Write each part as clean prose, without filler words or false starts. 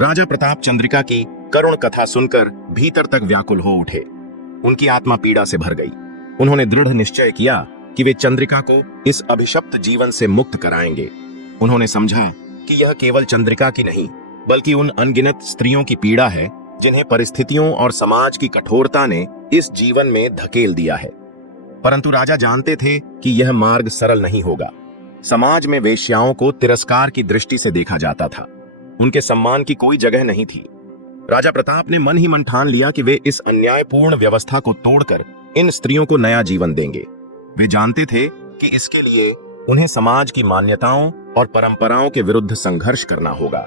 राजा प्रताप चंद्रिका की करुण कथा सुनकर भीतर तक व्याकुल हो उठे। उनकी आत्मा पीड़ा से भर गई। उन्होंने दृढ़ निश्चय किया कि वे चंद्रिका को इस अभिशप्त जीवन से मुक्त कराएंगे। उन्होंने समझा कि यह केवल चंद्रिका की नहीं बल्कि उन अनगिनत स्त्रियों की पीड़ा है जिन्हें परिस्थितियों और समाज की कठोरता ने इस जीवन में धकेल दिया है। परंतु राजा जानते थे कि यह मार्ग सरल नहीं होगा। समाज में वेश्याओं को तिरस्कार की दृष्टि से देखा जाता था। उनके सम्मान की कोई जगह नहीं थी। राजा प्रताप ने मन ही मन ठान लिया कि वे इस अन्यायपूर्ण व्यवस्था को तोड़कर इन स्त्रियों को नया जीवन देंगे। वे जानते थे कि इसके लिए उन्हें समाज की मान्यताओं और परंपराओं के विरुद्ध संघर्ष करना होगा।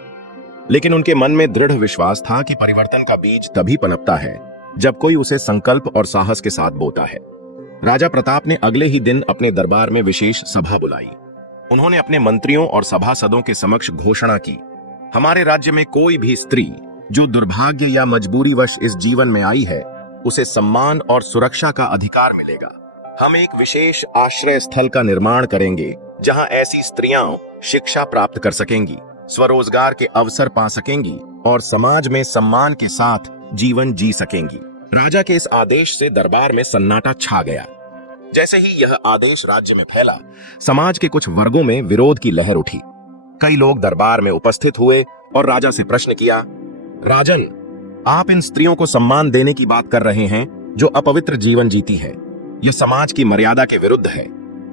लेकिन उनके मन में दृढ़ विश्वास था कि परिवर्तन का बीज तभी पनपता है जब कोई उसे संकल्प और साहस के साथ बोता है। राजा प्रताप ने अगले ही दिन अपने दरबार में विशेष सभा बुलाई। उन्होंने अपने मंत्रियों और सभासदों के समक्ष घोषणा की, हमारे राज्य में कोई भी स्त्री जो दुर्भाग्य या मजबूरीवश इस जीवन में आई है उसे सम्मान और सुरक्षा का अधिकार मिलेगा। हम एक विशेष आश्रय स्थल का निर्माण करेंगे जहां ऐसी स्त्रियां शिक्षा प्राप्त कर सकेंगी, स्वरोजगार के अवसर पा सकेंगी और समाज में सम्मान के साथ जीवन जी सकेंगी। राजा के इस आदेश से दरबार में सन्नाटा छा गया। जैसे ही यह आदेश राज्य में फैला, समाज के कुछ वर्गों में विरोध की लहर उठी। कई लोग दरबार में उपस्थित हुए और राजा से प्रश्न किया, राजन, आप इन स्त्रियों को सम्मान देने की बात कर रहे हैं जो अपवित्र जीवन जीती है। यह समाज की मर्यादा के विरुद्ध है।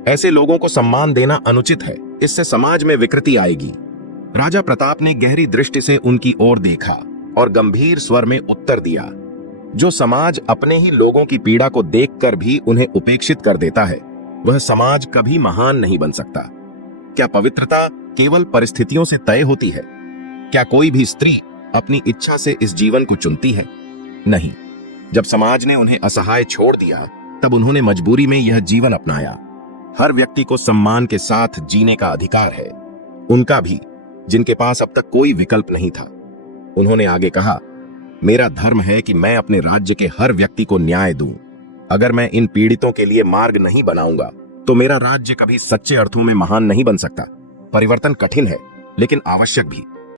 ऐसे लोगों को सम्मान देना अनुचित है। इससे समाज में विकृति आएगी। राजा प्रताप ने गहरी दृष्टि से उनकी ओर देखा और गंभीर स्वर में उत्तर दिया, जो समाज अपने ही लोगों की पीड़ा को देखकर भी उन्हें उपेक्षित कर देता है, वह समाज कभी महान नहीं बन सकता। क्या पवित्रता केवल परिस्थितियों से तय होती है? क्या कोई भी स्त्री अपनी इच्छा से इस जीवन को चुनती है? नहीं। जब समाज ने उन्हें असहाय छोड़ दिया, तब उन्होंने मजबूरी में यह जीवन अपनाया। हर व्यक्ति को सम्मान के साथ जीने का अधिकार है, उनका भी जिनके पास अब तक कोई विकल्प नहीं था। उन्होंने आगे कहा, मेरा धर्म है कि मैं अपने राज्य के हर व्यक्ति को न्याय दूं। अगर मैं इन पीड़ितों के लिए मार्ग नहीं बनाऊंगा तो मेरा राज्य कभी सच्चे अर्थों में महान नहीं बन सकता। परिवर्तन कठिन है लेकिन आवश्यक भी।